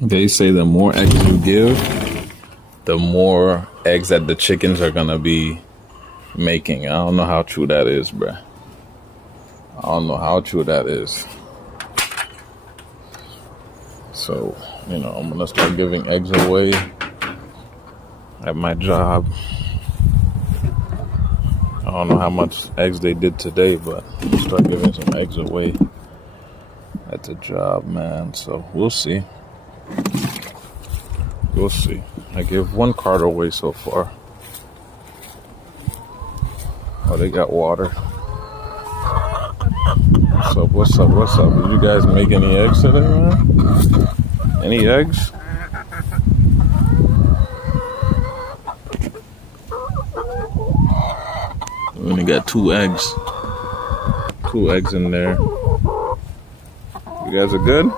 They say the more eggs you give, the more eggs that the chickens are gonna be making. I don't know how true that is, bruh. I don't know how true that is. So, I'm gonna start giving eggs away at my job. I don't know how much eggs they did today, but I'll start giving some eggs away at the job, man. So we'll see. We'll see. I gave one card away so far. Oh, they got water. What's up? What's up? What's up? Did you guys make any eggs today, man? Any eggs? We only got 2 eggs. 2 eggs in there. You guys are good?